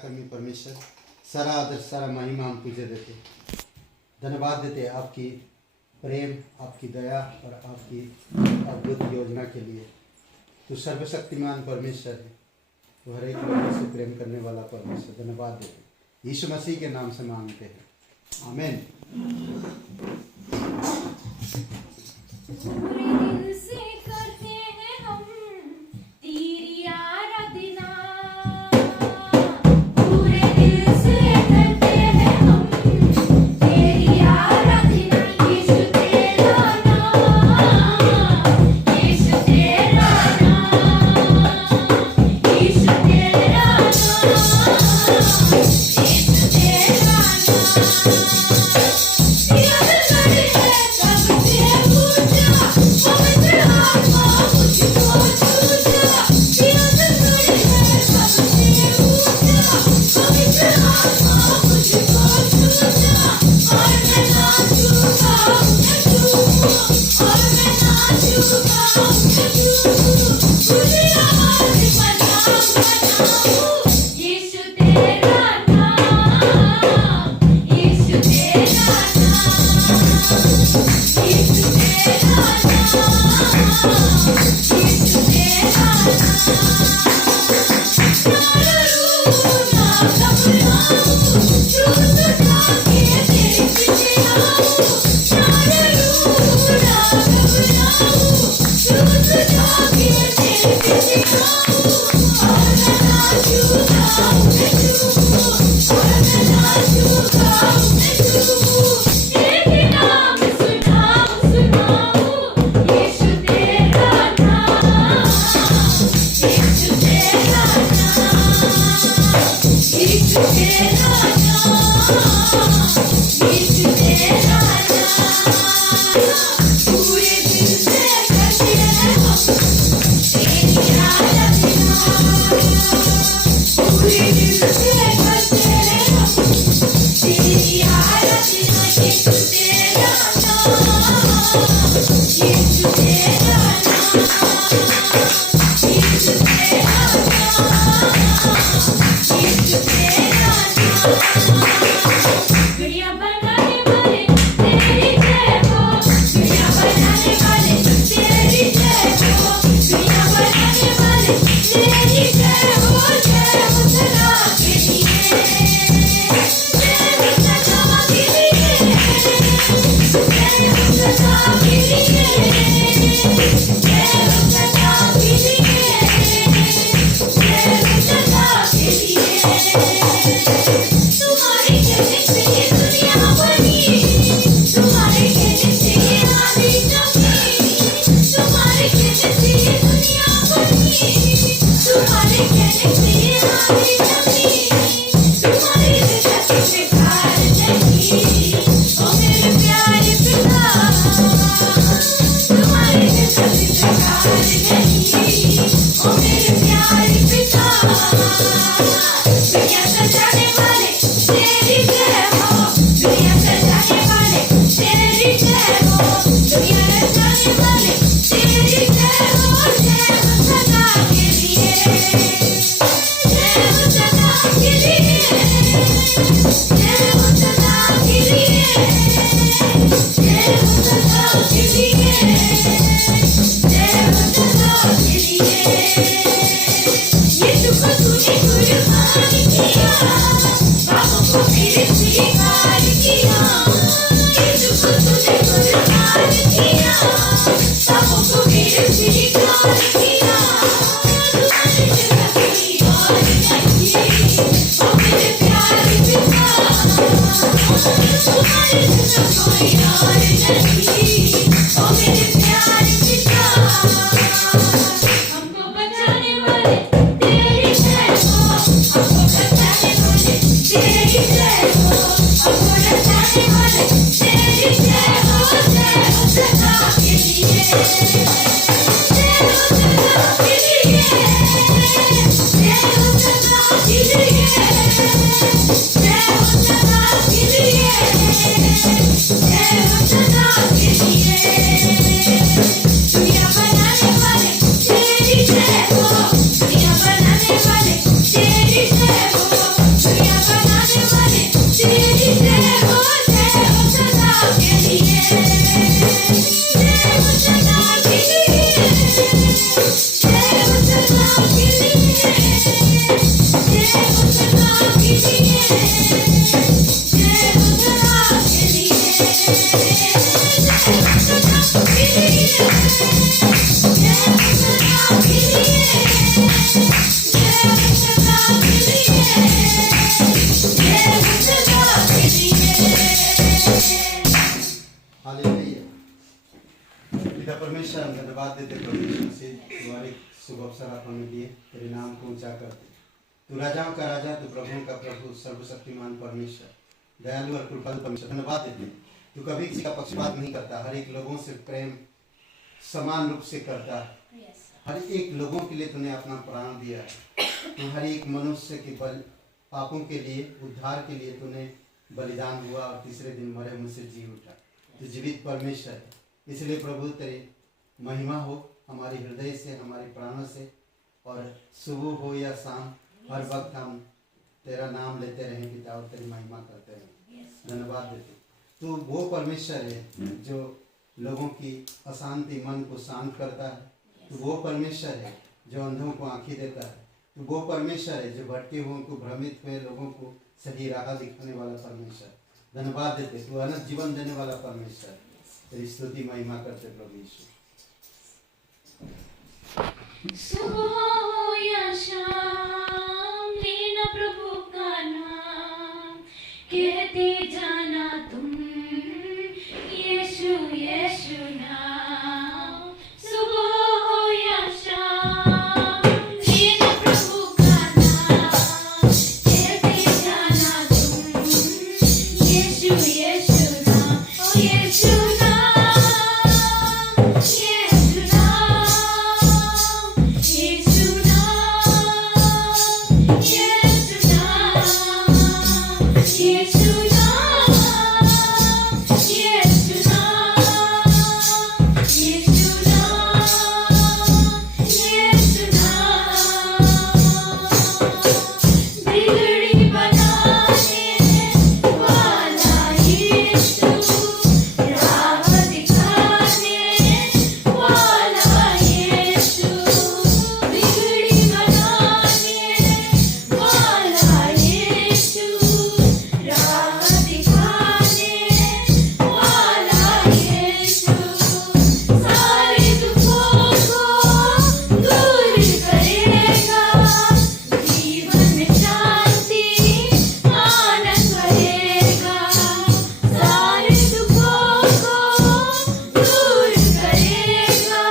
दयाकर्मी परमेश्वर, सारा आदर सारा महिमा हम तुझे देते, धन्यवाद देते आपकी प्रेम, आपकी दया और आपकी अद्भुत योजना के लिए। तू सर्वशक्तिमान परमेश्वर है, तो हर एक लोगों से प्रेम करने वाला परमेश्वर। धन्यवाद देते यीशु मसीह के नाम से मांगते हैं, आमीन। पूरे दिल से करते हैं हम तेरी आराधना, पूरे दिल से करते हैं हम तेरी आराधना। यीशु तेरा नाम, यीशु तेरा नाम, यीशु तेरा नाम, यीशु तेरा धन्यवाद देते प्रभु यीशु मसीह, तुम्हारे शुभ अवसर आप हमें दिए, तेरे नाम को ऊंचा करते। तू राजाओं का राजा, तू प्रभुओं का प्रभु, सर्वशक्तिमान परमेश्वर, दयालु और कृपालु परमेश्वर, धन्यवाद देते। तू कभी किसी का पक्षपात नहीं करता, हर एक लोगों से प्रेम समान रूप से करता है। हर एक लोगों के लिए तूने अपना प्राण दिया है। तू हर एक मनुष्य के पापों के लिए, उद्धार के लिए तूने बलिदान हुआ और तीसरे दिन मरे मुझ से जी उठा। तू जीवित परमेश्वर है, इसलिए प्रभु तेरी महिमा हो हमारे हृदय से, हमारे प्राणों से, और सुबह हो या शाम हर वक्त हम तेरा नाम लेते रहें पिता और तेरी महिमा करते रहें। धन्यवाद देते। तू वो परमेश्वर है जो लोगों की अशांति मन को शांत करता है। तू वो परमेश्वर है जो अंधों को आंखें देता है। तू वो परमेश्वर है जो भटके हुए को, भ्रमित हुए लोगों को सही राह दिखाने वाला परमेश्वर। धन्यवाद देते। तू अनंत जीवन देने वाला परमेश्वर, तेरी स्तुति महिमा करते प्रभु यीशु। सुबह हो या शाम लेना प्रभु का नाम, कहते जाना तुम यीशु यीशु नाम। सुबह हो या शाम लेना प्रभु का नाम, कहते जाना तुम यीशु यीशु नाम। यीशु नाम, यीशु नाम, यीशु नाम, यीशु नाम, यीशु नाम, यीशु नाम, यीशु नाम, यीशु नाम। बिगड़ी बनाने वाला यीशु, राह दिखाने वाला यीशु, बिगड़ी बनाने वाला यीशु, राह दिखाने वाला यीशु, सारे दुखों को दूर करेगा, जीवन में शांति आनंद भरेगा। सारे दुखों को दूर करेगा,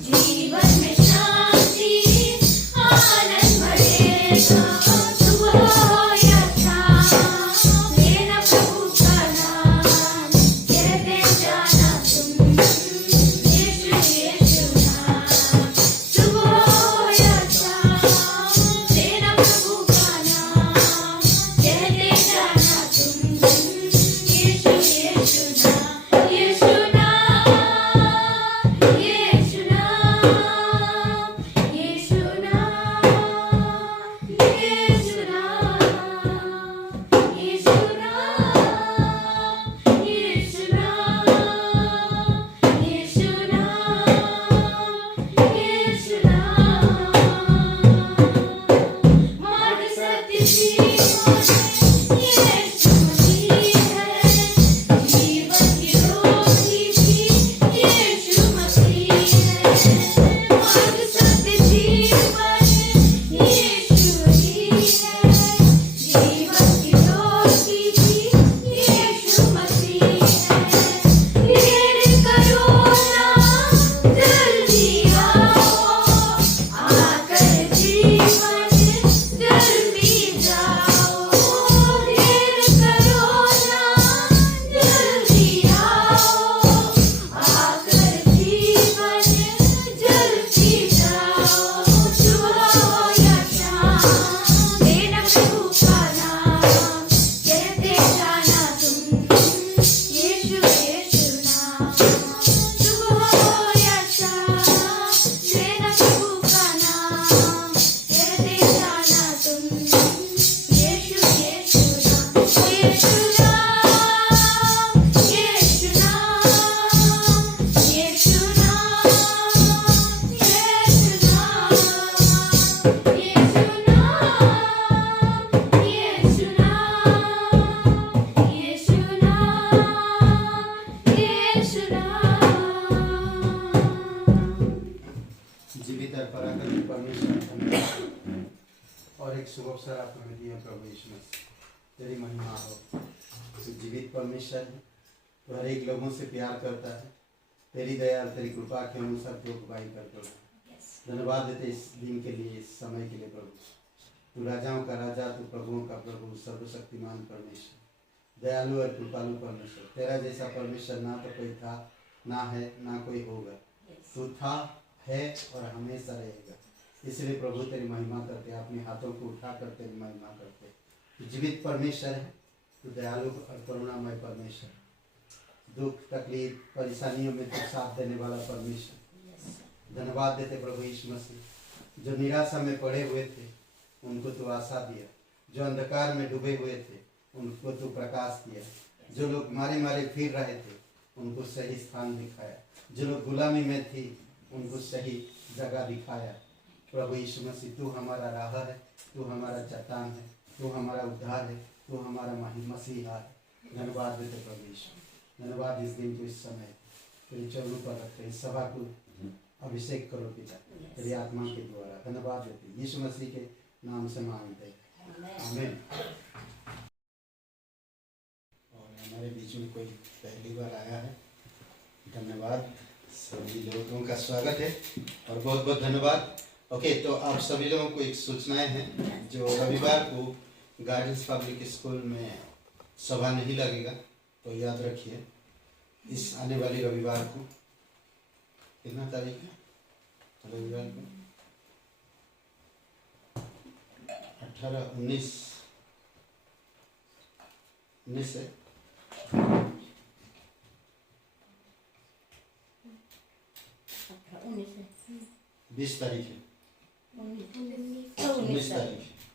जीवन में शांति आनंद भरेगा। सुबह हो या शाम लेना प्रभु का नाम, कहते जाना तुम यीशु यीशु नाम। सुबह हो या शाम लेना प्रभु का नाम, कहते जाना तुम यीशु यीशु नाम। यीशु नाम, यीशु नाम, यीशु नाम, यीशु नाम, यीशु नाम, यीशु नाम, यीशु नाम, यीशु नाम। मार्ग सत्य जीवन यीशु मसीह है, जीवन की रोटी भी यीशु मसीह है। मार्ग सत्य जीवन यीशु मसीह है, जीवन की रोटी भी यीशु मसीह है। देर करो ना, जल्दी आओ, आकर जीवन जल्दी जाओ। देर करो ना, जल्दी आओ, आकर जीवन जल्दी जाओ। सुबह हो या शाम लेना प्रभु का नाम, कहते जाना तुम यीशु यीशु नाम। सुबह हो या शाम लेना प्रभु का नाम, कहते जाना तुम यीशु यीशु नाम। यीशु नाम, यीशु नाम, यीशु नाम, यीशु नाम, यीशु नाम, यीशु नाम, यीशु नाम, यीशु नाम। जीवित और पराक्रमी परमेश्वर, धन्यवाद। और एक शुभ अवसर आप हमें दिए प्रभु यीशु मसीह, तेरी महिमा हो। तू जीवित परमेश्वर है, तो हर एक लोगों से प्यार करता है, तेरी दया और तेरी कृपा के अनुसार तू अगुवाई कर प्रभु। Yes. धन्यवाद देते इस दिन के लिए, इस समय के लिए प्रभु। तू राजाओं का राजा, तू प्रभुओं का प्रभु, सर्वशक्तिमान परमेश्वर, दयालु और कृपालु परमेश्वर। तेरा जैसा परमेश्वर ना तो कोई था, ना है, ना कोई होगा। Yes. तू था, है और हमेशा रहेगा। इसलिए प्रभु तेरी महिमा करते, अपने हाथों को उठाकर तेरी महिमा करते। तू जीवित परमेश्वर है, तू दयालु और करुणामय परमेश्वर, दुख तकलीफ परेशानियों में तू साथ देने वाला परमेश्वर। Yes. धन्यवाद देते प्रभु यीशु मसीह। जो निराशा में पड़े हुए थे उनको तू आशा दिया, जो अंधकार में डूबे हुए थे उनको तू प्रकाश दिया, जो लोग मारे मारे फिर रहे थे उनको सही स्थान दिखाया, जो लोग गुलामी में थी उनको सही जगह दिखाया। प्रभु यीशु मसीह, तू हमारा राह है, तू हमारा चट्टान है, तू हमारा उद्धार है, तू हमारा मसीहा है। धन्यवाद देते प्रभु यीशु। धन्यवाद इस दिन को, इस समय तेरे चरणों पर रखते, इस सभा को अभिषेक करो पिता तेरी आत्मा के द्वारा। धन्यवाद देते यीशु मसीह के नाम से मांगते हैं, आमीन। और हमारे बीच में कोई पहली बार आया है, धन्यवाद। सभी लोगों का स्वागत है और बहुत बहुत धन्यवाद। ओके, तो आप सभी लोगों को एक सूचनाएं हैं। जो रविवार को गार्डन्स पब्लिक स्कूल में सभा नहीं लगेगा, तो याद रखिए इस आने वाली रविवार को, कितना तारीख है रविवार को, 18 19 है 20 तारीख है,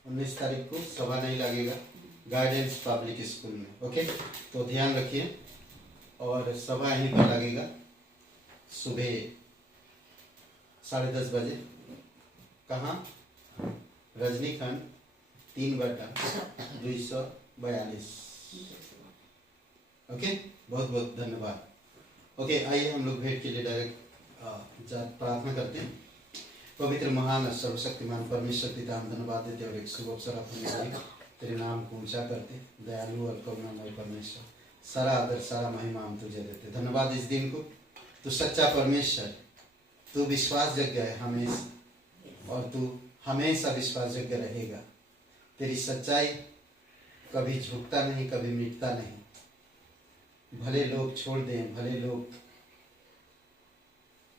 19 तारीख को सभा नहीं लगेगा गार्डन्स पब्लिक स्कूल में। ओके, तो ध्यान रखिए। और सभा यहीं पर लगेगा सुबह 10:30 बजे। कहाँ? रजनीखंड 3/242। ओके, बहुत बहुत धन्यवाद। ओके, आइए हम लोग भेंट के लिए डायरेक्ट प्रार्थना करते हैं। पवित्र महान और सर्वशक्तिमान परमेश्वर पिता, हम धन्यवाद देते और एक शुभ अवसर अपने तेरे नाम को ऊंचा करते। दयालु और करुणामय परमेश्वर, सारा आदर सारा महिमा हम तुझे देते। धन्यवाद इस दिन को, तू सच्चा परमेश्वर, तू विश्वासयोग्य है हमेशा, और तू हमेशा विश्वासयोग्य रहेगा। तेरी सच्चाई कभी झुकता नहीं, कभी मिटता नहीं। भले लोग छोड़ दें, भले लोग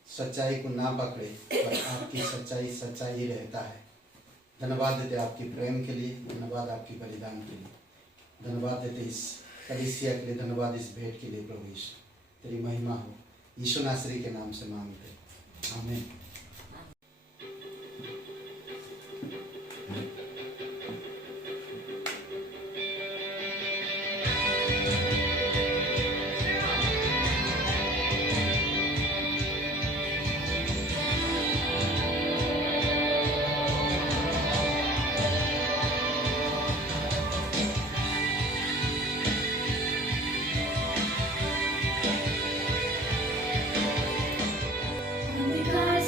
सच्चाई को ना पकड़े, पर आपकी सच्चाई सच्चाई ही रहता है। धन्यवाद देते आपकी प्रेम के लिए, धन्यवाद आपकी बलिदान के लिए, धन्यवाद देते इस कलीसिया के लिए, धन्यवाद इस भेंट के लिए। प्रभु यीशु, तेरी महिमा हो, यीशु नासरी के नाम से मांगते, आमीन। अंधकार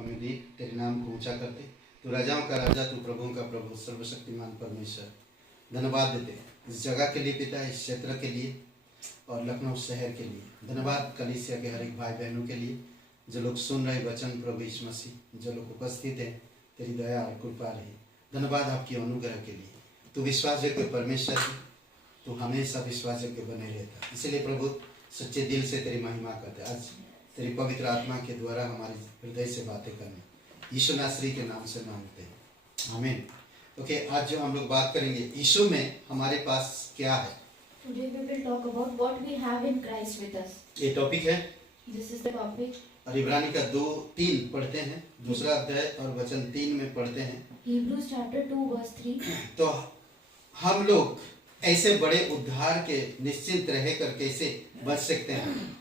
हमें दी, तेरे नाम को ऊंचा करते। तू राजाओं का राजा, तू प्रभुओं का प्रभु, सर्वशक्तिमान परमेश्वर। धन्यवाद देते हैं इस जगह के लिए पिता, इस क्षेत्र के लिए और लखनऊ शहर के लिए। धन्यवाद कलीसिया के हर एक भाई बहनों के लिए जो लोग सुन रहे वचन प्रभु यीशु मसीह, जो लोग उपस्थित हैं, तेरी दया और कृपा रही। धन्यवाद आपकी अनुग्रह के लिए। तू विश्वासयोग्य परमेश्वर है, तू हमेशा विश्वासयोग्य बने रहता। इसलिए प्रभु सच्चे दिल से तेरी महिमा करते। आज तेरी पवित्र आत्मा के द्वारा हमारे हृदय से बातें करने यीशु नासरी के नाम से मांगते हैं, आमीन। ओके, आज जो हम लोग बात करेंगे यीशु में हमारे पास क्या है। Today we will talk about what we have in Christ with us. ये टॉपिक है This is the topic. और इब्रानी का 2:3 पढ़ते हैं, दूसरा अध्याय और वचन 3 में पढ़ते हैं। Hebrews chapter 2 verse 3. तो हम लोग ऐसे बड़े उद्धार के निश्चिंत रह कर कैसे बच सकते हैं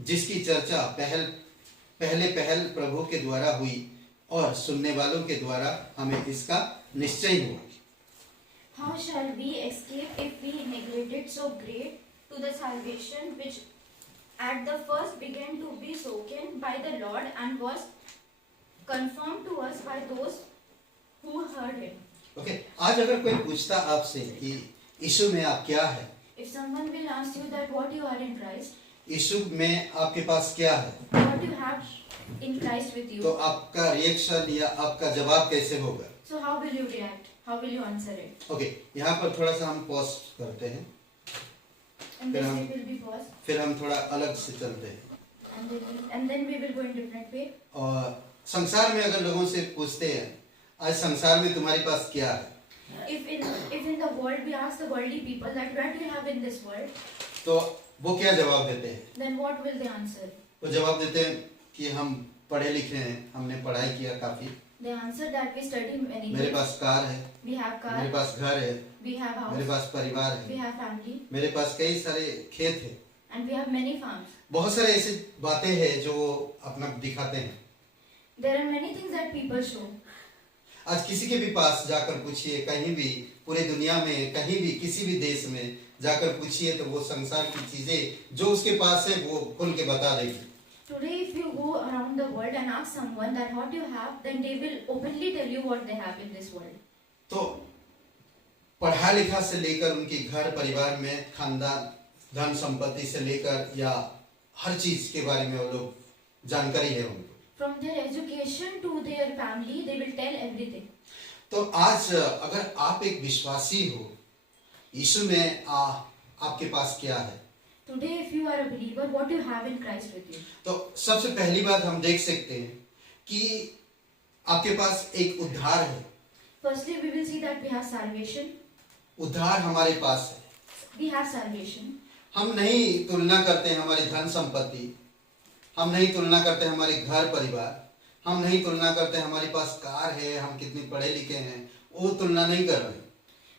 जिसकी चर्चा पहले प्रभु के द्वारा हुई और सुनने वालों के द्वारा हमें इसका निश्चय हुआ। How shall we escape if we neglected so great to the salvation which at the first began to be spoken by the Lord and was confirmed to us by those who heard it? Okay, आज अगर कोई पूछता आपसे कि यीशु में आप क्या है, If someone will ask you that what you are in Christ, यीशु में आपके पास क्या है, what you have in Christ with तो you, आपका रिएक्शन या आपका जवाब कैसे होगा। so how will you react? How will you answer it? Okay, यहाँ पर थोड़ा सा हम पॉज करते हैं, And Then this हम- will be paused, फिर हम थोड़ा अलग से चलते हैं। and then we will go in different way. और संसार में अगर लोगों से पूछते हैं आज संसार में तुम्हारे पास क्या है, If in the world we ask the worldly people that what do you have in this world, तो वो क्या जवाब देते हैं। then what will they answer? वो जवाब देते हैं कि हम पढ़े लिखे हैं, हमने पढ़ाई किया काफी, They answer that we study many मेरे things. पास कार है, We have मेरे car, पास घर है, we have मेरे house, पास परिवार we है, have family, मेरे पास कई सारे खेत है। and we have many farms. बहुत सारे ऐसी बातें हैं जो अपना दिखाते हैं। There are many things that people show. आज किसी के भी पास जाकर पूछिए, कहीं भी पूरे दुनिया में कहीं भी किसी भी देश में जाकर पूछिए तो वो संसार की चीजें जो उसके पास है वो खुल के बता देगी। Today, if you go around the world and ask someone that what you have, then they will openly tell you what they have in this world. तो पढ़ा लिखा से लेकर उनके घर परिवार में खानदान धन संपत्ति से लेकर या हर चीज के बारे में वो लोग जानकारी है उनको। From their education to their family, they will tell everything. तो आज अगर आप एक विश्वासी हो, यीशु में आपके पास क्या है, Today, if you are a believer, what you have in Christ with you? तो सबसे पहली बात हम देख सकते हैं कि आपके पास एक उद्धार है। Firstly, we will see that we have salvation. उद्धार हमारे पास है। We have salvation. हम नहीं तुलना करते हैं हमारी धन संपत्ति, हम नहीं तुलना करते हैं हमारे घर परिवार, हम नहीं तुलना करते हैं हमारे पास कार है, हम कितने पढ़े लिखे हैं, वो तुलना नहीं कर रहे।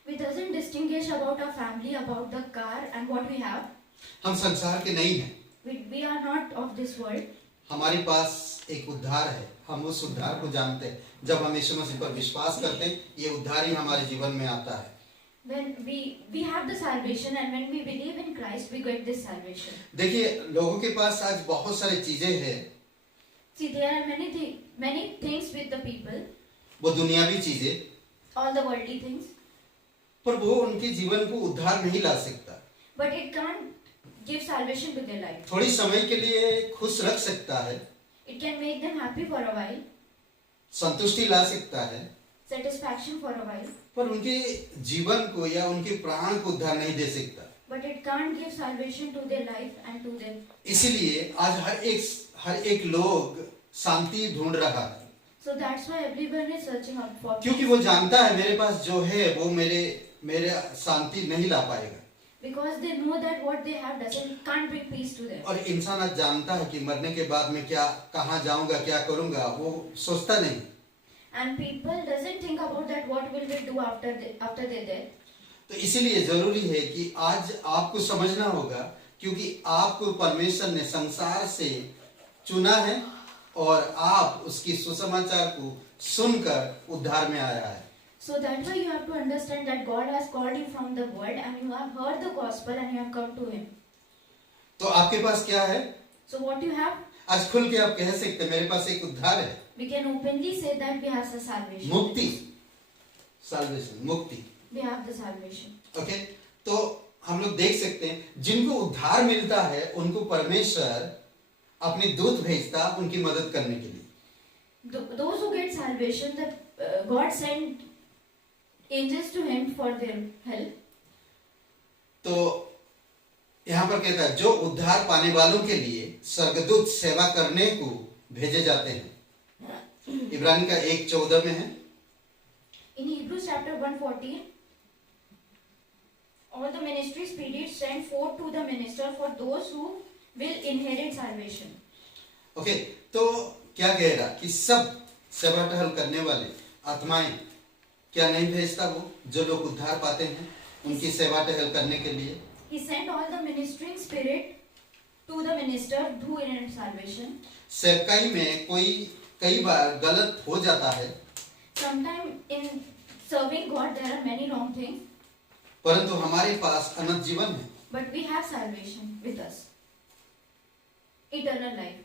We doesn't distinguish about our family, about the car and what we have. हम संसार के नहीं हैं, We are not of this world. हमारे पास एक उद्धार है, हम उस उद्धार को जानते हैं। जब हम यीशु मसीह पर विश्वास करते हैं, ये उद्धार ही हमारे जीवन में आता है। When we have the salvation, and when we believe in Christ, we get this salvation. देखिए लोगों के पास आज बहुत सारी चीजें हैं, See, there are many things with the people, वो दुनियावी चीजें, all the worldly things, पर वो उनके जीवन को उद्धार नहीं ला सकता। but it can't give salvation to their life. थोड़ी समय के लिए खुश रख सकता है, It can make them happy for a while, संतुष्टि ला सकता है, satisfaction for a while, पर उनके जीवन को या उनके प्राण को उद्धार नहीं दे सकता। but it can't give salvation to their life and to them. इसीलिए आज हर एक लोग शांति ढूंढ रहा है, So that's why everyone is searching out for peace. क्योंकि वो जानता है मेरे पास जो है वो मेरे शांति नहीं ला पाएगा। Because they know that what they have can't bring peace to them. और इंसान आज जानता है कि मरने के बाद मैं कहाँ जाऊंगा, क्या करूंगा, वो सोचता नहीं। And people doesn't think about that what will we do after their death. तो इसीलिए जरूरी है कि आज आपको समझना होगा, क्योंकि आपको परमेश्वर ने संसार से चुना है और आप उसकी सुसमाचार को सुनकर उद्धार में आया है। So that's why you have to understand that God has called you from the world and you have heard the gospel and you have come to Him. तो आपके पास क्या है? So what you have? आज खुल के आप कह सकते हैं मेरे पास एक उद्धार है। We can openly say that we have the salvation. मुक्ति, salvation, मुक्ति. We have the salvation. Okay, तो हम लोग देख सकते हैं जिनको उद्धार मिलता है उनको परमेश्वर अपने दूत भेजता उनकी मदद करने के लिए. Those who get salvation, God sent angels to him for their help. तो यहाँ पर कहता है जो उद्धार पाने वालों के लिए स्वर्गदूत सेवा करने को भेजे जाते हैं. इब्रानी का 1:14 में है. In Hebrews chapter 1:14, all the ministry spirits sent forth to the minister for those who will inherit salvation. Okay, तो क्या कह रहा कि सब सेवा टहल करने वाले आत्माएं क्या नहीं भेजता वो जो लोग उद्धार पाते हैं उनकी सेवा टहल करने के लिए. He sent all the ministering spirit to the minister who inherit salvation. सेवकाई में कोई कई बार गलत हो जाता है. Sometimes in serving God there are many wrong things. परंतु हमारे पास अनंत जीवन है. But we have salvation with us. Eternal life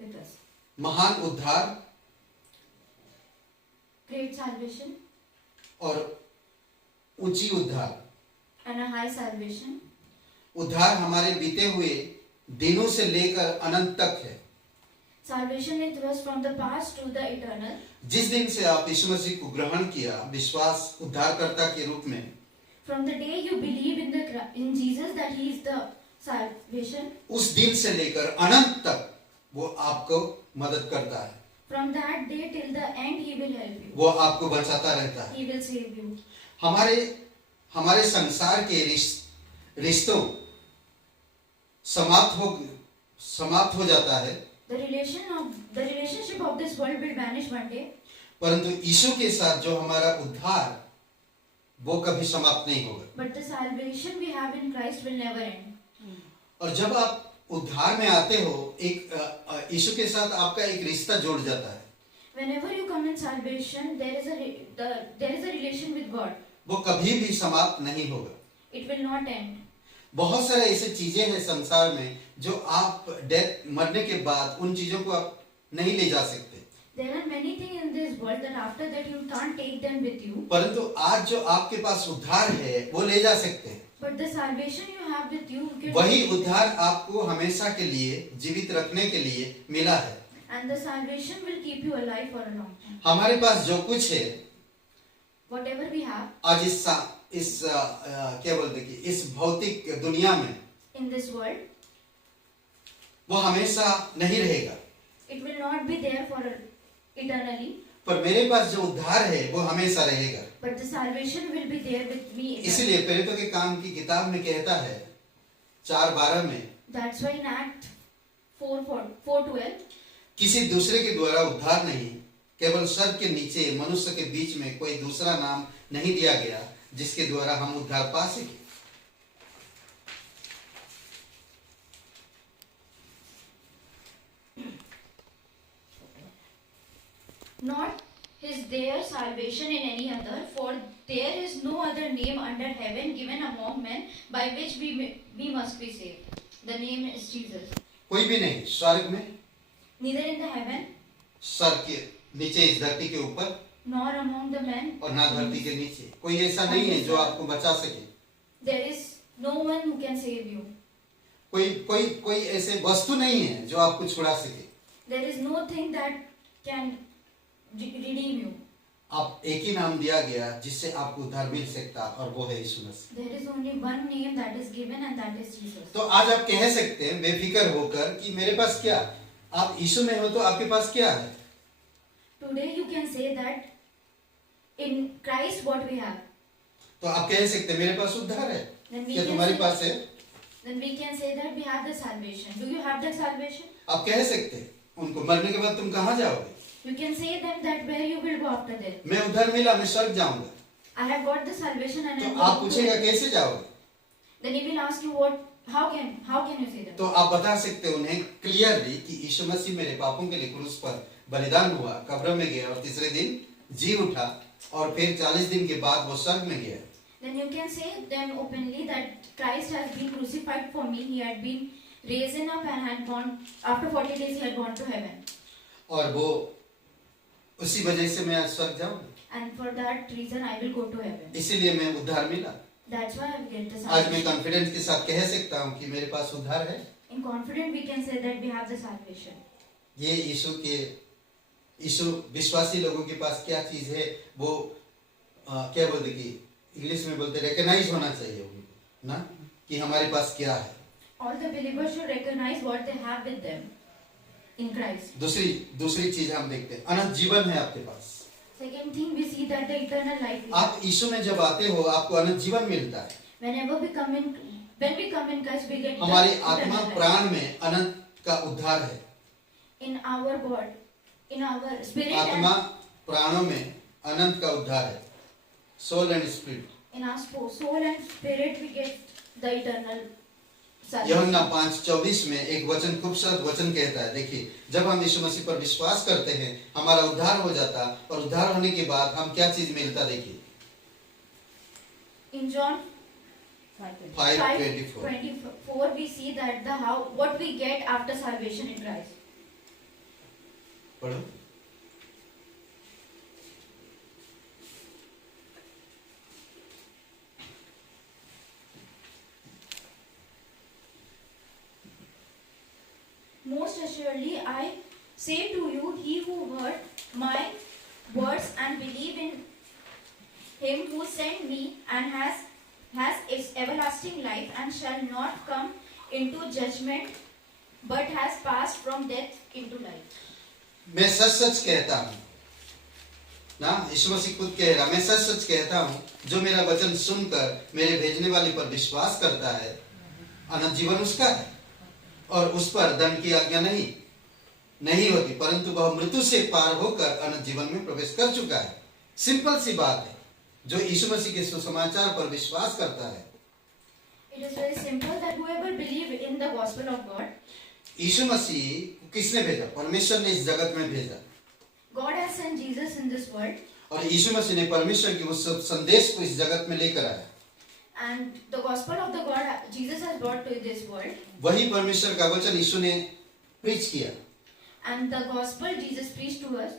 with us. महान उद्धार Great salvation और ऊंची उद्धार. and a high salvation. उद्धार हमारे बीते हुए दिनों से लेकर अनंत तक है. Salvation is was from the past to the eternal. जिस दिन से आप यीशु मसीह को ग्रहण किया विश्वास उद्धारकर्ता के रूप में, From the day you believe in Jesus that He is the salvation. उस दिन से लेकर अनंत तक वो आपको मदद करता है. From that day till the end He will help you. वो आपको बचाता रहता है. He will save you. हमारे संसार के रिश्तों समाप्त हो जाता है. The relationship of this world will vanish one day. परंतु यीशु के साथ जो हमारा उद्धार वो कभी समाप्त नहीं होगा. But the salvation we have in Christ will never end. और जब आप उद्धार में आते हो एक यीशु के साथ आपका एक रिश्ता जुड़ जाता है. Whenever you come in salvation, there is a relation with God. वो कभी भी समाप्त नहीं होगा. It will not end. बहुत सारे ऐसे चीजें हैं संसार में जो आप मरने के बाद उन चीजों को आप नहीं ले जा सकते. There are many things in this world that after that you can't take them with you. परंतु आज जो आपके पास उद्धार है वो ले जा सकते हैं. But the salvation you have with you can वही उद्धार आपको हमेशा के लिए जीवित रखने के लिए मिला है. and the salvation will keep you alive for a long time. हमारे पास जो कुछ है Whatever we have आज इस क्या बोलते कि इस भौतिक दुनिया में in this world, वो हमेशा नहीं रहेगा. it will not be there for eternally. पर मेरे पास जो उद्धार है वो हमेशा रहेगा. But the salvation will be there with me. इसलिए प्रेरितों के काम की किताब में कहता है 4:12 में, That's why in Act 4:12, किसी दूसरे के द्वारा उद्धार नहीं, केवल स्वर्ग के नीचे मनुष्य के बीच में कोई दूसरा नाम नहीं दिया गया जिसके द्वारा हम उद्धार पा सके. not is there salvation in any other, for there is no other name under heaven given among men by which we must be saved. The name is Jesus. कोई भी नहीं स्वर्ग में, Neither in the heaven, स्वर्ग के नीचे इस धरती के ऊपर nor among the men. और ना धरती के नीचे कोई ऐसा नहीं है जो आपको बचा सके. There is no one who can save you. कोई ऐसे वस्तु नहीं है जो आपको छुड़ा सके. There is no thing that can redeem you. आप एक ही नाम दिया गया जिससे आपको उद्धार मिल सकता और वो है यीशु मसीह. There is only one name that is given and that is Jesus. तो आज आप कह सकते हैं बेफिक्र होकर कि मेरे पास क्या, आप यीशु में हो तो आपके पास क्या है. Today you can say that in Christ what we have. तो आप कह सकते हैं मेरे पास उद्धार है. Then we क्या can तुम्हारे say- पास है? Then we can say that we have the salvation. Do you have that salvation? आप कह सकते हैं उनको मरने के बाद तुम कहाँ जाओगे. You can say them that where you will go after that. मैं उद्धार मिला, मैं स्वर्ग जाऊंगा. I have got the salvation and तो I'm आप going to पूछेगा it. कैसे जाओगे. Then he will ask you how can you say that? तो आप बता सकते हैं उन्हें क्लियरली कि यीशु मसीह मेरे पापों के लिए क्रूस पर बलिदान हुआ, कब्र में गया और तीसरे दिन जी उठा और फिर 40 दिन के बाद वो स्वर्ग में गया. Then you can say them openly that Christ has been crucified for me. He had been raised up and had gone after 40 days. He had gone to heaven. और वो उसी वजह से मैं आज स्वर्ग जाऊंगा, and for that reason I will go to heaven. इसीलिए मैं उद्धार मिला। That's why I will get the आज मैं salvation. कॉन्फिडेंस के साथ कह सकता हूँ कि मेरे पास उद्धार है। In confidence we can say that we have the salvation. ये यीशु विश्वासी लोगों के पास क्या चीज है, वो क्या बोलते कि इंग्लिश में बोलते रिकॉग्नाइज होना चाहिए उनको ना, कि हमारे पास क्या है। All the believers should recognize what they have with them in Christ. दूसरी चीज हम देखते हैं, अनंत जीवन है आपके पास। Second thing, we see that the eternal life. आप यीशु में जब आते हो आपको अनंत जीवन मिलता है। When we come in Christ, we get हमारी the आत्मा eternal life. प्राण में अनंत का उद्धार है। In our God, in our spirit, आत्मा and प्राणों में अनंत का उद्धार है, soul and spirit. in our soul and spirit, we get the eternal salvation. यूहन्ना 5:24 में एक वचन, खूबसूरत वचन कहता है, देखिए जब हम यीशु मसीह पर विश्वास करते हैं हमारा उद्धार हो जाता, और उद्धार होने के बाद हम क्या चीज मिलता, देखिए In John 5:24 5:24, we see that what we get after salvation in Christ. पढ़ो। Most assuredly, I say to you, he who heard my words and believe in him who sent me and has everlasting life and shall not come into judgment, but has passed from death into life. मैं सच सच कहता हूँ ना, यीशु मसीह खुद कह रहा, मैं सच सच कहता हूँ, जो मेरा वचन सुनकर मेरे भेजने वाले पर विश्वास करता है अनंत जीवन उसका है, और उस पर दंड की आज्ञा नहीं होती, परंतु वह मृत्यु से पार होकर अनंत जीवन में प्रवेश कर चुका है। सिंपल सी बात है, जो यीशु मसीह के सुसमाचार पर विश्वास करता है। It is very simple that whoever believe in the gospel of God, यीशु मसीह किसने भेजा? परमेश्वर ने इस जगत में भेजा, God has sent Jesus in this world, और यीशु मसीह ने परमेश्वर की उस संदेश को इस जगत में लेकर आया। and the gospel of the God Jesus has brought to this world, वही परमेश्वर का वचन यीशु ने प्रीच किया, and the gospel Jesus preached to us,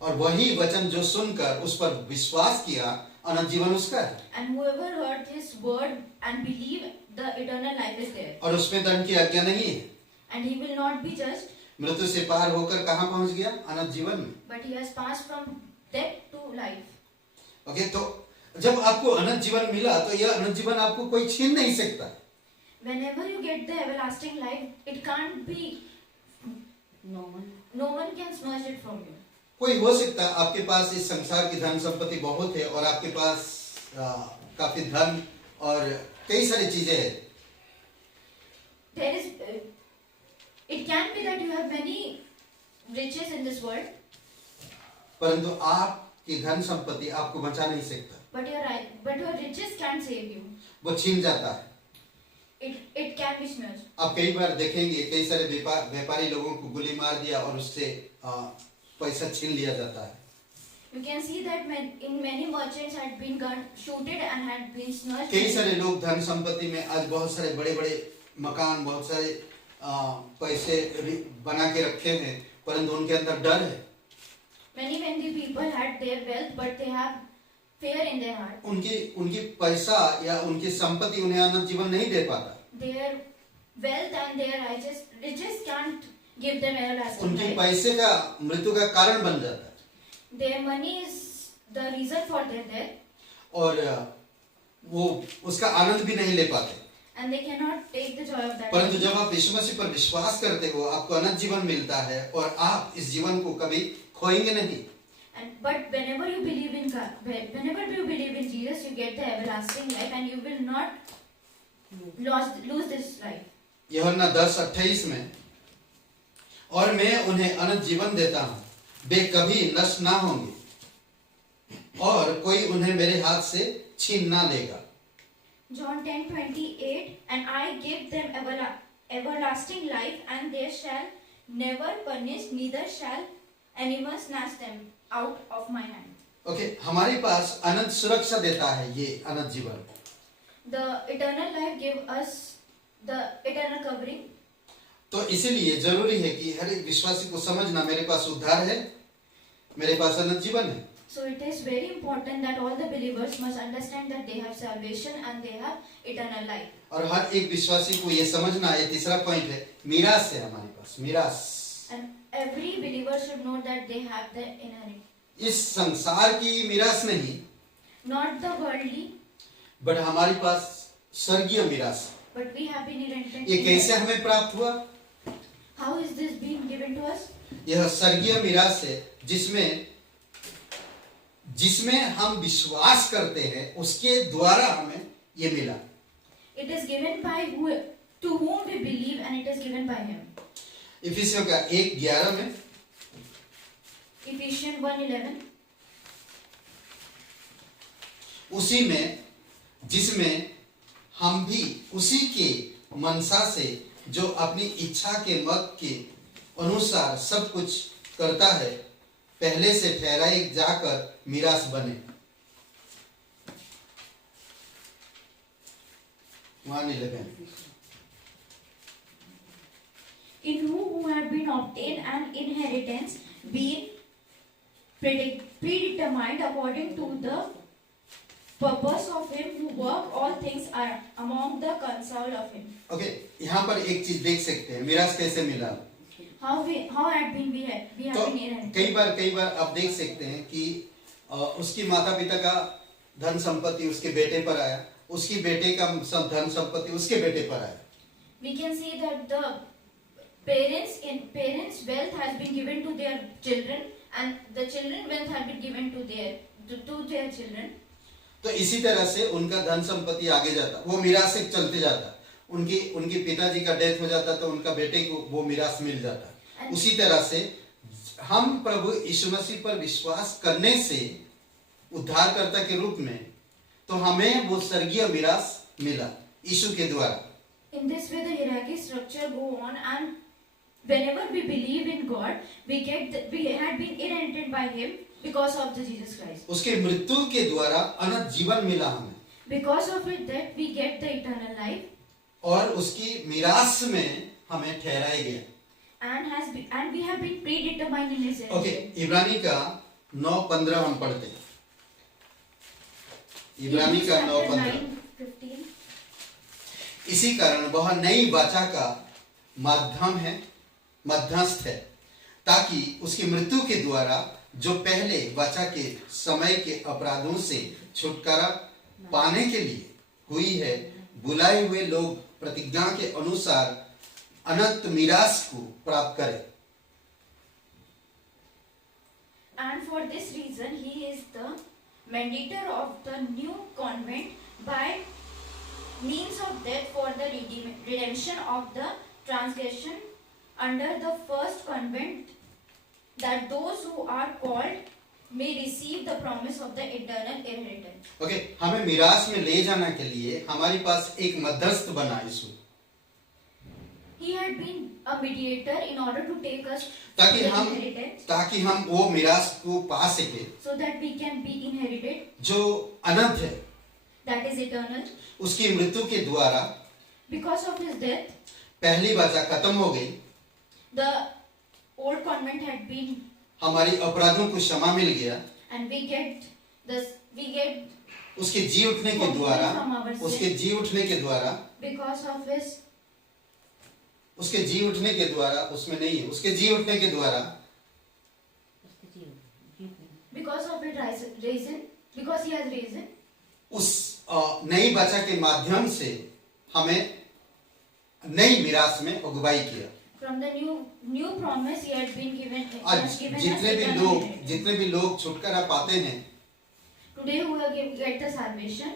और वही वचन जो सुनकर उस पर विश्वास किया अनंत जीवन उसका है, and whoever heard his word and believe, the eternal life is there, और उसमें दंड की आज्ञा नहीं है। and he will not be judged, मृत्यु से पार होकर कहाँ पहुंच गया? अनंत जीवन में। but he has passed from death to life. Okay, तो जब आपको अनंत जीवन मिला तो यह अनंत जीवन आपको कोई छीन नहीं सकता। Whenever you get the everlasting life, it can't be, no one can snatch it from you. कोई हो सकता है आपके पास इस संसार की धन संपत्ति बहुत है, और आपके पास काफी धन और कई सारी चीजें हैं। There is, it can be that you have many riches in this world, परंतु आपकी धन संपत्ति आपको बचा नहीं सकता, but your riches can't save you. वो छीन जाता है। It can be snatched. आप कई बार देखेंगे कई सारे व्यापारी लोगों को गोली मार दिया और उससे पैसा छीन लिया जाता है। You can see that in many merchants had been shooted and had been snatched. कई सारे लोग धन संपत्ति में आज बहुत सारे बड़े बड़े मकान, बहुत सारे पैसे बना के रखे हैं, परंतु उनके अंदर डर है। Many people had their wealth, but they have fear in their heart. उनकी पैसा या उनकी संपत्ति उन्हें अनंत जीवन नहीं दे पाता। Their wealth and their riches can't give them everlasting उनके life. पैसे का मृत्यु का कारण बन जाता है, Their money is the reason for their death, और वो उसका आनंद भी नहीं ले पाते। and they cannot take the joy of that. परंतु जब आप यीशु मसीह पर विश्वास करते हो आपको अनंत जीवन मिलता है, और आप इस जीवन को कभी खोएंगे नहीं। But whenever you believe in God, whenever you believe in Jesus, you get the everlasting life, and you will not lose this life. यूहन्ना 10:28 में, और मैं उन्हें अनंत जीवन देता हूँ, वे कभी नष्ट ना होंगे, और कोई उन्हें मेरे हाथ से छीन ना लेगा। John 10:28, and I give them everlasting life, and they shall never punish, neither shall anyone snatch them out of my hand. Okay, हमारे पास अनंत सुरक्षा देता है ये अनंत जीवन। The eternal life give us the eternal covering. तो इसीलिए जरूरी है कि हर एक विश्वासी को समझना, मेरे पास उद्धार है, मेरे पास अनंत जीवन है। So it is very important that all the believers must understand that they have salvation and they have eternal life. और हर एक विश्वासी को ये समझना है, तीसरा पॉइंट है, मीरास है हमारे पास, मीरास। And every believer should know that they have the inheritance. इस संसार की मीरास नहीं, Not the worldly, बट हमारे पास स्वर्गीय मीरास। but we have been inherited. ये कैसे हमें प्राप्त हुआ? How is this being given to us? यह स्वर्गीय मीरास है जिसमें हम विश्वास करते हैं, उसके द्वारा हमें ये मिला। It is given by to whom we believe, and it is given by Him. इफिसियों का 1:11 में, Ephesians 1:11. उसी में जिसमें हम भी उसी के मनसा से जो अपनी इच्छा के मत के अनुसार सब कुछ करता है, पहले से ठहराए जाकर मीरास बने। 1:11 In whom have been obtained an inheritance, being predetermined according to the purpose of Him who work all things are among the counsel of Him. Okay, यहाँ पर एक चीज देख सकते हैं, मीरास कैसे मिला। How had been we have तो been inherited. कई बार आप देख सकते हैं कि उसकी माता पिता का धन संपत्ति उसके बेटे पर आया, उसकी बेटे का धन संपत्ति उसके बेटे पर आया। We can see that the parents' wealth has been given to their children, and the children wealth has been given to their children. तो इसी तरह से उनका धन संपत्ति आगे जाता, वो मीरास से चलते जाता। उनके पिताजी का डेथ हो जाता तो उनका बेटे को वो मीरास मिल जाता। उसी तरह से हम प्रभु यीशु मसीह पर विश्वास करने से उद्धारकर्ता के रूप में, तो हमें वो स्वर्गीय मीरास मिला यीशु के द्वारा। In this way, the hierarchy structure go on, and whenever we believe in God, we had been inherited by Him because of the Jesus Christ. उसके मृत्यु के द्वारा अनंत जीवन मिला हमें। Because of it, that we get the eternal life. और उसकी मीरास में हमें ठहराया गया। And we have been predetermined in His okay, इब्रानी का 9:15 हम पढ़ते हैं। इब्रानी का 9:15। इसी कारण वह नई वाचा का मध्यस्थ है, ताकि उसकी मृत्यु के द्वारा जो पहले वाचा के समय के अपराधों से छुटकारा पाने के लिए हुई है, बुलाए हुए लोग प्रतिज्ञा के अनुसार अनंत मीरास को प्राप्त करें। And for this reason, He is the mediator of the new covenant by means of death for the redemption of the transgression under the first covenant, that those who are called may receive the promise of the eternal inheritance. Okay, हमें मीरास में ले जाने के लिए हमारे पास एक मध्यस्थ बना यीशु, He had been a mediator in order to take us ताकि the हम inheritance, वो मीरास को पा सके so that we can be inherited, जो अनंत है। that is eternal. उसकी मृत्यु के द्वारा Because of His death, पहली वाचा खत्म हो गई, the old covenant had been, हमारी अपराधों को क्षमा मिल गया। and we get उसके जी उठने के द्वारा, उसके जी उठने के द्वारा, because of His, उसके जी उठने के द्वारा, उसमें नहीं है, उसके जी उठने के द्वारा, because of it risen, because He has risen, उस नई वाचा के माध्यम से हमें नई मीरास में अगुवाई किया। from the new promise He had been given. आज जितने भी लोग छुटकारा पाते हैं, Today who get the salvation,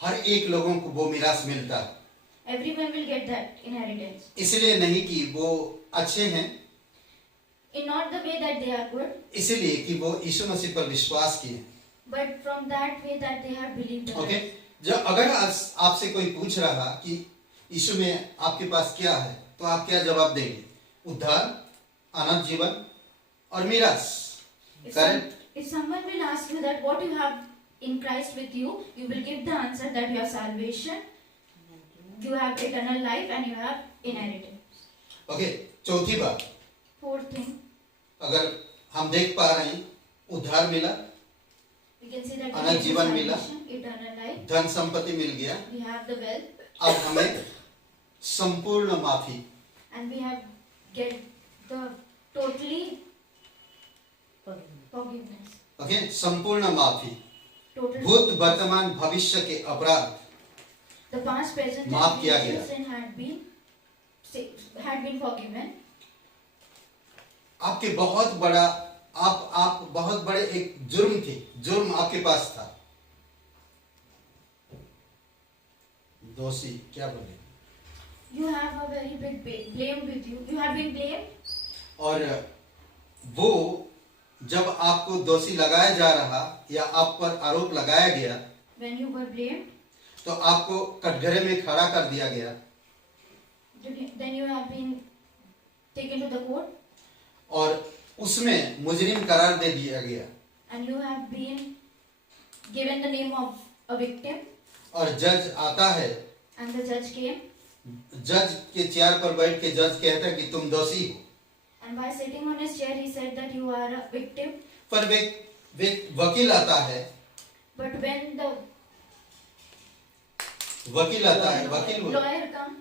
हर एक लोगों को वो मीरास मिलता है। everyone will get that inheritance. इसलिए नहीं कि वो अच्छे हैं, In not the way that they are good, इसलिए कि वो यीशु मसीह पर विश्वास किए। but from that way that they have believed. Okay, जब अगर आपसे कोई पूछ रहा कि यीशु में आपके पास क्या है, तो आप क्या जवाब देंगे? उद्धार, अनंत जीवन और मीरास। Correct? If someone will ask you that what you have in Christ with you, you will give the answer that you have salvation, you have eternal life, and you have inheritance. Okay, चौथी बात, Fourth thing, अगर हम देख पा रहे हैं उद्धार मिला, We can say that we Anant get the जीवन मिला। salvation, eternal life. धन संपत्ति मिल गया। We have the wealth, अब हमें संपूर्ण माफी, and we have get the totally forgiveness. Okay, संपूर्ण माफी, Total भूत वर्तमान भविष्य के अपराध the past, present, माफ and किया future गया। sin had been forgiven. आपके बहुत बड़ा, आप बहुत बड़े एक जुर्म आपके पास था। दोषी क्या बोले? You have a very big blame with you. You have been blamed, और वो जब आपको दोषी लगाया जा रहा या आप पर आरोप लगाया गया, when you were blamed, तो आपको कटघरे में खड़ा कर दिया गया then you have been taken to the court, और उसमें मुजरिम करार दे दिया गया। and you have been given the name of a victim, और जज आता है, and the judge came, जज के चेयर पर बैठ के जज कहता है कि तुम दोषी हो, and by sitting on his chair he said that you are a victim. पर वे वकील आता है, But when the वकील आता है, lawyer come,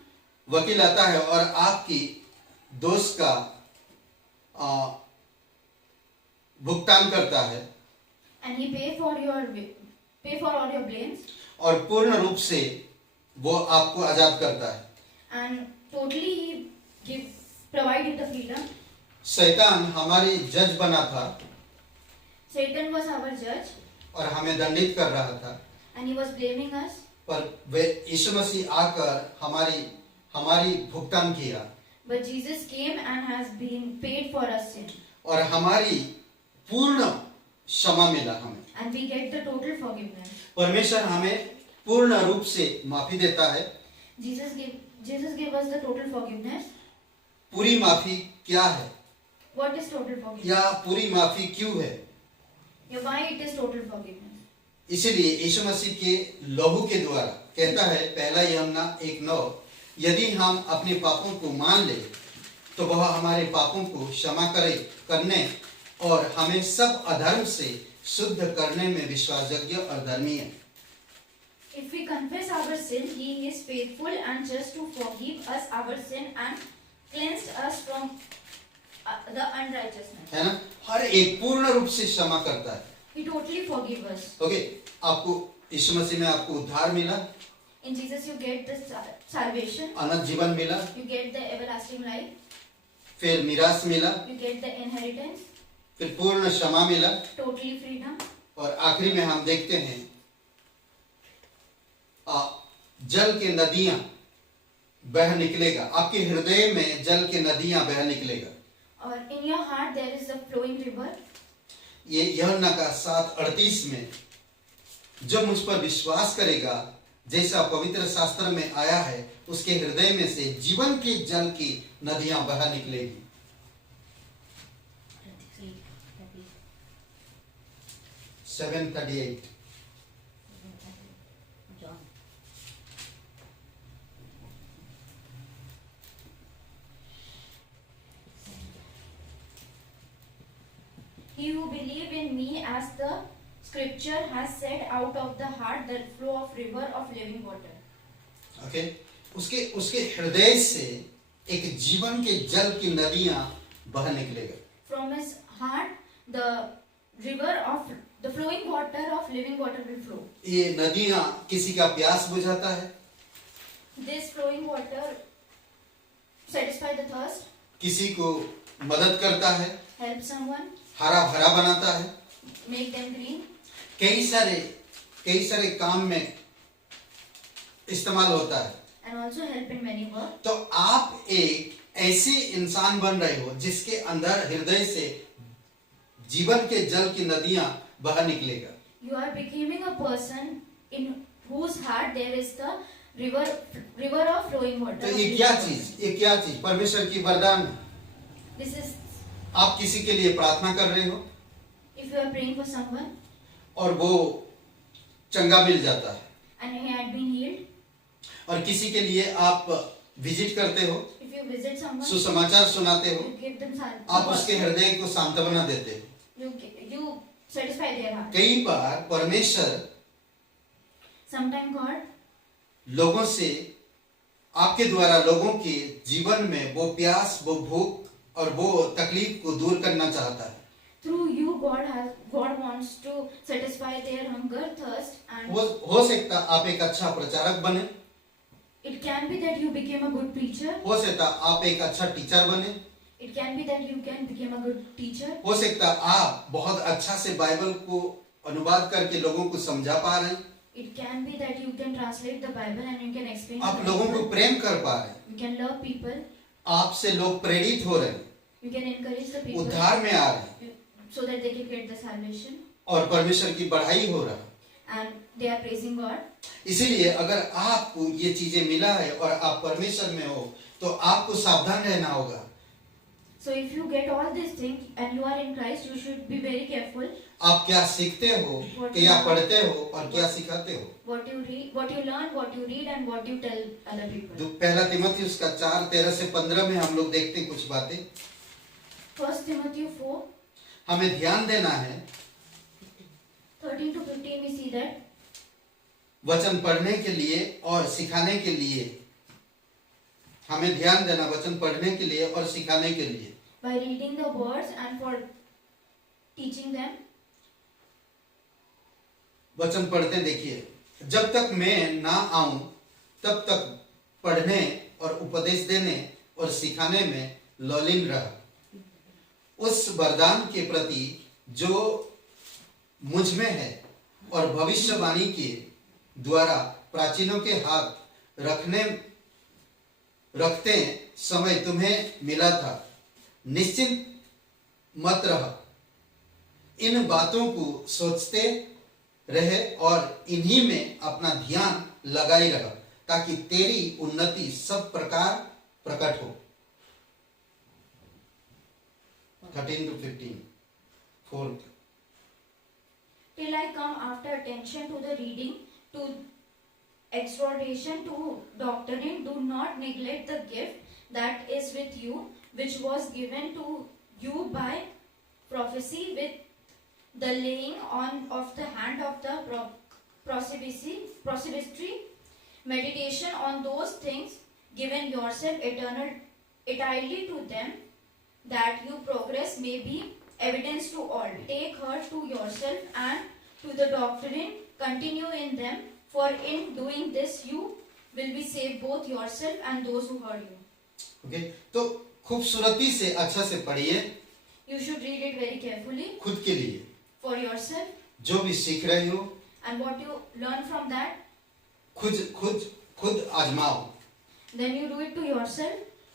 वकील आता है और आपकी दोष का भुगतान करता है and he pay for all your blames, और पूर्ण रूप से वो आपको आजाद करता है। and totally he provide you the freedom. शैतान हमारी जज बना था Satan was our judge, और हमें दंडित कर रहा था, and he was blaming us. पर वे यीशु मसीह आकर हमारी भुगतान किया But Jesus came and has been paid for our sin, और हमारी पूर्ण क्षमा मिला हमें। and we get the total forgiveness. परमेश्वर हमें पूर्ण रूप से माफी देता है। Jesus gave us the total forgiveness. पूरी माफी क्या है What is total forgiveness? या पूरी माफी क्यों है? Yeah, why it is total forgiveness? इसलिए यीशु मसीह के लहू के द्वारा कहता है, पहला यूहन्ना 1:9, यदि हम अपने पापों को मान ले तो वह हमारे पापों को क्षमा करने और हमें सब अधर्म से शुद्ध करने में विश्वासयोग्य और धर्मी है। If we confess our sin, He is faithful and just to forgive us our sin and cleanse us from the unrighteousness. है ना? हर एक पूर्ण रूप से क्षमा करता है। He totally forgive us. Okay, आपको यीशु मसीह में आपको उद्धार मिला, In Jesus you get the salvation, अनंत जीवन मिला, you get the everlasting life, फिर मिरास मिला, you get the inheritance, फिर पूर्ण क्षमा मिला, totally freedom, और आखिरी में हम देखते हैं जल के नदियां बह निकलेगा, आपके हृदय में जल के नदियां बह निकलेगा। or in your heart there is a flowing river. ये यूहन्ना का 7:38 में, जो मुझ पर विश्वास करेगा जैसा पवित्र शास्त्र में आया है, उसके हृदय में से जीवन के जल की नदियां बह निकलेगी। 7:38 He who believe in me, as the scripture has said, out of the heart the flow of river of living water. Okay, उसके हृदय से एक जीवन के जल की नदियां बह निकलेगा। From his heart the flowing water of living water will flow. ये नदियां किसी का प्यास बुझाता है, This flowing water satisfy the thirst, किसी को मदद करता है, help someone, हरा भरा बनाता है, make them green, कई सारे काम में इस्तेमाल होता है। and also help in many work. तो आप एक ऐसे इंसान बन रहे हो जिसके अंदर हृदय से जीवन के जल की नदियां बह निकलेगा। You are becoming a person in whose heart there is the river of flowing water. तो ये क्या चीज परमेश्वर की वरदान है। This is, आप किसी के लिए प्रार्थना कर रहे हो if you are praying for someone और वो चंगा मिल जाता है, and he had been healed, और किसी के लिए आप विजिट करते हो, if you visit someone, सुसमाचार सुनाते हो, you give them आप उसके हृदय को सांत्वना देते हो, you satisfy their heart. कई बार परमेश्वर Sometimes God लोगों से, आपके द्वारा लोगों के जीवन में वो प्यास, वो भूख और वो तकलीफ को दूर करना चाहता है। through you God wants to satisfy their hunger, thirst, and वो हो सकता आप एक अच्छा प्रचारक बने, it can be that you became a good preacher. हो सकता आप एक अच्छा टीचर बने, It can be that you can become a good teacher. हो सकता आप बहुत अच्छा से बाइबल को अनुवाद करके लोगों को समझा पा रहे हैं, It can be that you can translate the Bible and you can explain आप the लोगों को Bible. प्रेम कर पा रहे हैं, You can love people. आपसे लोग प्रेरित हो रहे हैं, You can encourage the people उद्धार में आ रहे हैं so that they can get the salvation, और परमेश्वर की बढ़ाई हो रहा है। and they are praising God. इसीलिए अगर आपको ये चीजें मिला है और आप परमेश्वर में हो तो आपको सावधान रहना होगा। So if you get all these things and you are in Christ, you should be very careful आप क्या सीखते हो, क्या पढ़ते हो और क्या सिखाते हो। what you read, what you learn, what you read, and what you tell other people. पहला तिमुथियुस का 4:13-15 में हम लोग देखते हैं कुछ बातें। 1 Timothy 4, हमें ध्यान देना है 13 to 15 we see that वचन पढ़ने के लिए और सिखाने के लिए, हमें ध्यान देना वचन पढ़ने के लिए और सिखाने के लिए। by reading the words and for teaching them. वचन पढ़ते देखिए, जब तक मैं ना आऊं तब तक पढ़ने और उपदेश देने और सिखाने में लौलीन रहा। उस वरदान के प्रति जो मुझ में है और भविष्यवाणी के द्वारा प्राचीनों के हाथ रखते समय तुम्हें मिला था, निश्चिंत मत रह, इन बातों को सोचते रहे और इन्हीं में अपना ध्यान लगाई रह, ताकि तेरी उन्नति सब प्रकार प्रकट हो। 13 to 15, 4. Till I come after attention to the reading, to exhortation, to doctrine, do not neglect the gift that is with you, which was given to you by prophecy with the laying on of the hand of the presbytery. Meditation on those things, given yourself entirely to them, that your progress may be evidence to all. Take heart to yourself and to the doctrine, continue in them, for in doing this you will be saved, both yourself and those who heard you. Okay? तो खूबसूरती से अच्छा से पढ़िए, You should read it very carefully खुद के लिए, for yourself, जो भी सीख रहे हो and what you learn from that, खुद आजमाओ then you do it to yourself,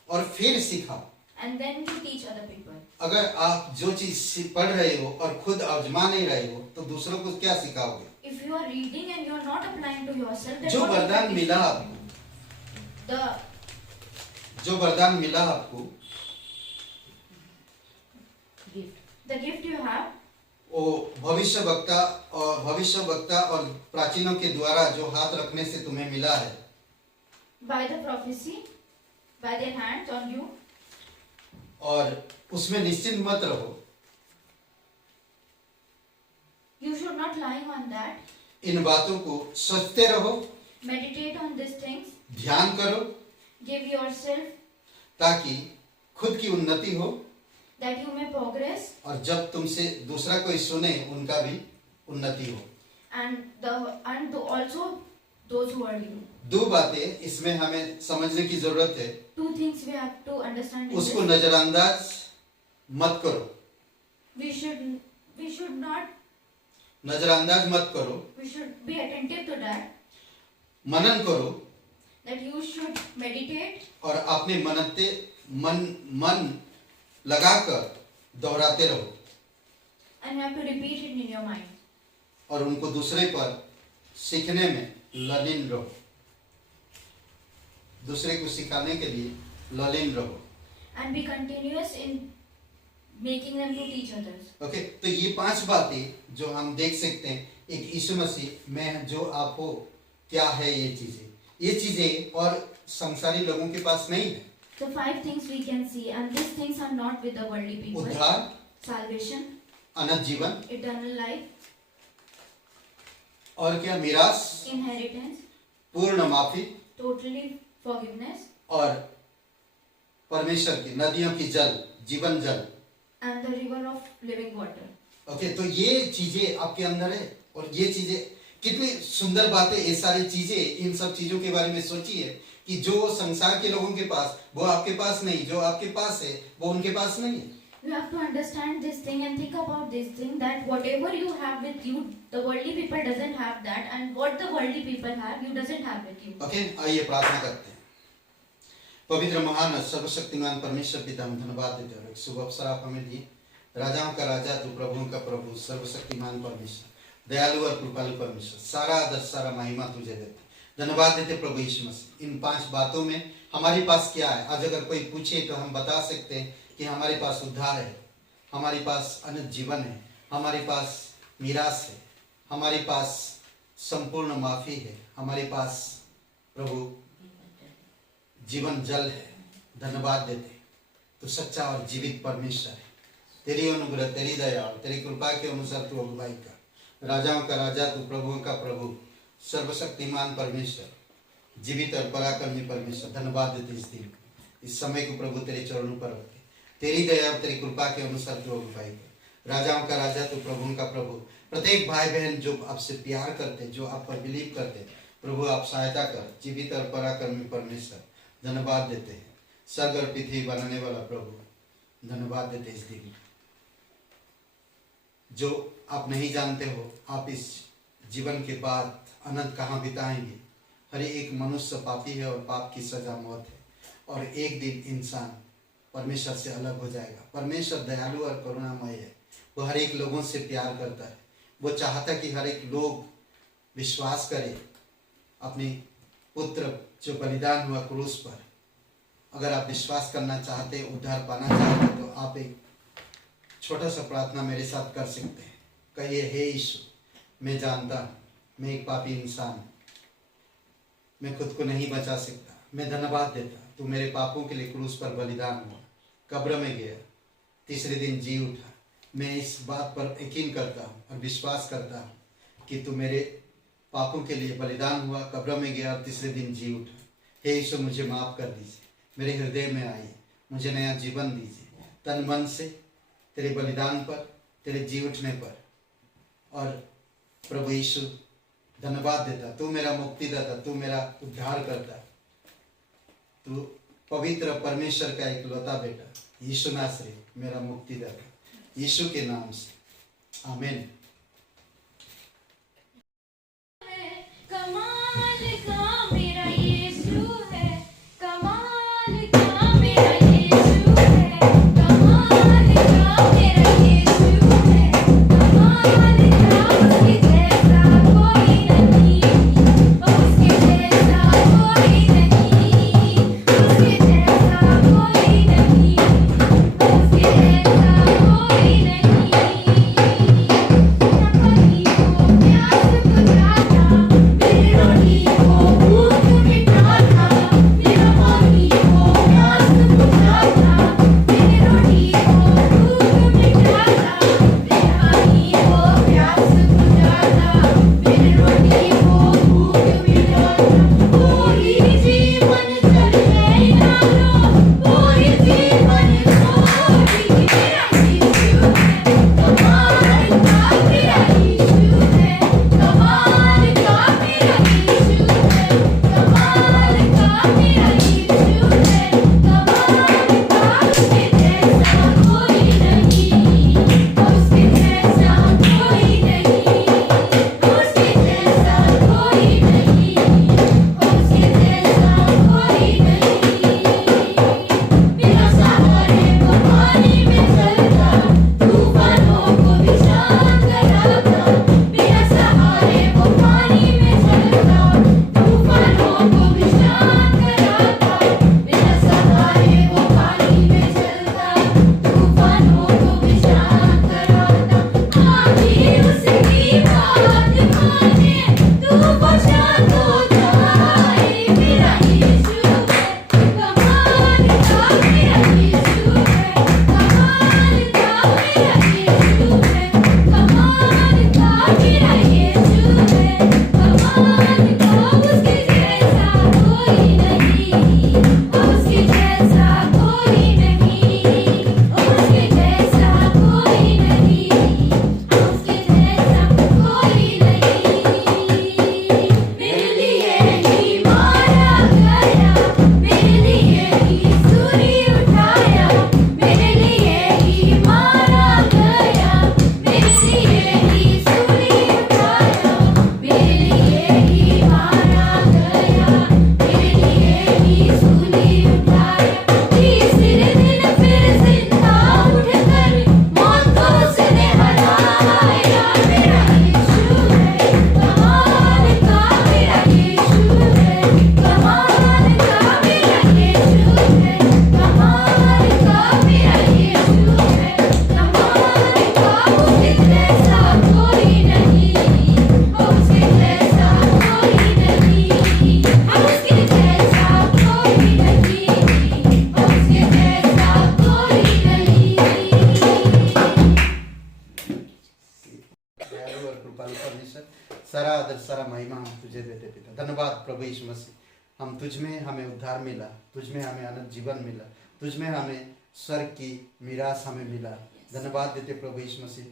और फिर सिखाओ। and then you teach other people. अगर आप जो चीज पढ़ रहे हो और खुद आजमा नहीं रहे हो तो दूसरों को क्या सिखाओगे? If you are reading and you are not applying to yourself, then जो what वरदान will you मिला teach? आपको, The जो वरदान मिला आपको, the gift you have, वो भविष्यवक्ता और प्राचीनों के द्वारा जो हाथ रखने से तुम्हें मिला है, by the prophecy, by their hands on you, और उसमें निश्चिंत मत रहो। you should not lie on that. इन बातों को सोचते रहो, Meditate on these things, ध्यान करो, give yourself ताकि खुद की उन्नति हो that you may progress, और जब तुमसे दूसरा कोई सुने उनका भी उन्नति हो। and also those who are you. दो बातें इसमें हमें समझने की जरूरत है। Two things we have to understand in उसको this. नजरअंदाज मत करो, We should not. नजरअंदाज मत करो, We should be attentive to that. मनन करो That you should meditate और अपने मन लगाकर दोहराते रहो and you have to repeat it in your mind. और उनको दूसरे पर सीखने में ललीन रहो, दूसरे को सिखाने के लिए ललीन रहो। And be continuous in making them to teach others. Okay, तो ये 5 बातें जो हम देख सकते हैं, एक यीशु मसीह में जो आप हो, क्या है ये चीजें और संसारी लोगों के पास नहीं है। The 5 things we can see, and these things are not with the worldly people. उद्धार, Salvation, अनंत जीवन, eternal life, और क्या, मीरास, inheritance, पूर्ण माफी, totally forgiveness, और परमेश्वर की नदियों की जल, जीवन जल। and the river of living water. Okay, तो ये चीजें आपके अंदर है। और ये चीजें कितनी सुंदर बातें, ये सारी चीजें, इन सब चीजों के बारे में सोचिए कि जो संसार के लोगों के पास, वो आपके पास नहीं, जो आपके पास है वो उनके पास नहीं है। You have to understand this thing and think about this thing, that whatever you have with you, the worldly people doesn't have that, and what the worldly people have, you doesn't have with you. Okay, आइए प्रार्थना करते हैं। पवित्र महान और सर्वशक्तिमान परमेश्वर पिता, हम धन्यवाद देते हैं, एक शुभ अवसर आप हमें दिए। राजाओं का राजा तू, प्रभुओं का प्रभु, सर्वशक्तिमान परमेश्वर, दयालु और कृपालु परमेश्वर, सारा आदर सारा महिमा तुझे देते। धन्यवाद देते प्रभु यीशु मसीह। इन 5 बातों में हमारे पास क्या है, आज अगर कोई पूछे तो हम बता सकते हैं कि हमारे पास उद्धार है, हमारे पास अनंत जीवन है, हमारे पास मीरास है, हमारे पास संपूर्ण माफी है, हमारे पास प्रभु जीवन जल है। धन्यवाद देते, तो सच्चा और जीवित परमेश्वर है। तेरी अनुग्रह, तेरी दया और तेरी कृपा के अनुसार तू अगुवाई कर। राजाओं का राजा तू, प्रभुओं का प्रभु, सर्वशक्तिमान परमेश्वर, जीवित और पराक्रमी परमेश्वर, धन्यवाद देते इस दिन, इस समय को प्रभु तेरे चरणों पर रखे। तेरी दया और तेरी कृपा के अनुसार तू अगुवाई कर। राजाओं का राजा तू, प्रभुओं का प्रभु, प्रत्येक भाई बहन जो आपसे प्यार करते, जो आप पर बिलीव करते, प्रभु आप सहायता कर। जीवित और पराक्रमी परमेश्वर, धन्यवाद देते हैं। स्वर्ग और पृथ्वी बनाने वाला प्रभु, धन्यवाद देते इस दिन, जो आप नहीं जानते हो आप इस जीवन के बाद अनंत कहाँ बिताएंगे। हर एक मनुष्य पापी है और पाप की सजा मौत है, और एक दिन इंसान परमेश्वर से अलग हो जाएगा। परमेश्वर दयालु और करुणामय है, वो हर एक लोगों से प्यार करता है। वो चाहता कि हर एक लोग विश्वास करे अपने पुत्र जो बलिदान हुआ क्रूस पर। अगर आप विश्वास करना चाहते, उद्धार पाना चाहते, तो आप एक छोटा सा प्रार्थना मेरे साथ कर सकते हैं। कहिए, हे यीशु, मैं जानता हूँ मैं एक पापी इंसान, मैं खुद को नहीं बचा सकता। मैं धन्यवाद देता, तू मेरे पापों के लिए क्रूस पर बलिदान हुआ, कब्र में गया, तीसरे दिन जी उठा। मैं इस बात पर यकीन करता हूँ और विश्वास करता हूँ कि तू मेरे पापों के लिए बलिदान हुआ, कब्र में गया और तीसरे दिन जी उठा। हे यीशु, मुझे माफ़ कर दीजिए, मेरे हृदय में आइए, मुझे नया जीवन दीजिए, तन मन से तेरे बलिदान पर, तेरे जी उठने पर। और प्रभु यीशु, धन्यवाद देता, तू मेरा मुक्तिदाता, तू मेरा उद्धार करता, तू पवित्र परमेश्वर का इकलौता बेटा यीशु नासरी, मेरा मुक्तिदाता, यीशु के नाम से, आमीन। कमाल का मेरा यीशु है, कमाल का मेरा यीशु है, कमाल का मेरा यीशु है, कमाल का, उसके जैसा कोई नहीं, उसके जैसा कोई नहीं, उसके जैसा कोई नहीं, उसके जैसा कोई नहीं। महिमा हम तुझे देते पिता। धन्यवाद प्रभु यीशु मसीह, हम तुझ में हमें उद्धार मिला, तुझ में हमें अनंत जीवन मिला, तुझ में हमें स्वर्ग की मीरास हमें मिला। धन्यवाद देते प्रभु यीशु मसीह,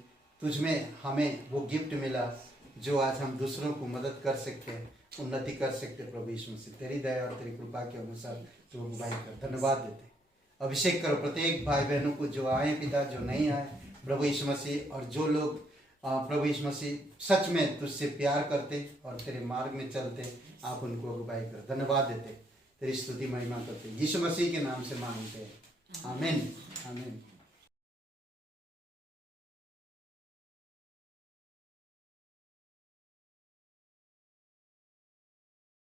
तुझ में हमें वो गिफ्ट मिला जो आज हम दूसरों को मदद कर सकते हैं, उन्नति कर सकते हैं। प्रभु यीशु मसीह तेरी दया और तेरी कृपा के अनुसार तू अगुवाई कर। धन्यवाद देते, अभिषेक करो प्रत्येक भाई बहनों को जो आए पिता, जो नहीं आए प्रभु यीशु मसीह, और जो लोग प्रभु यीशु मसीह सच में तुझसे प्यार करते और तेरे मार्ग में चलते, आप उनको अगुवाई कर। धन्यवाद देते, तेरी स्तुति महिमा करते, यीशु मसीह के नाम से मांगते हैं, आमीन आमीन।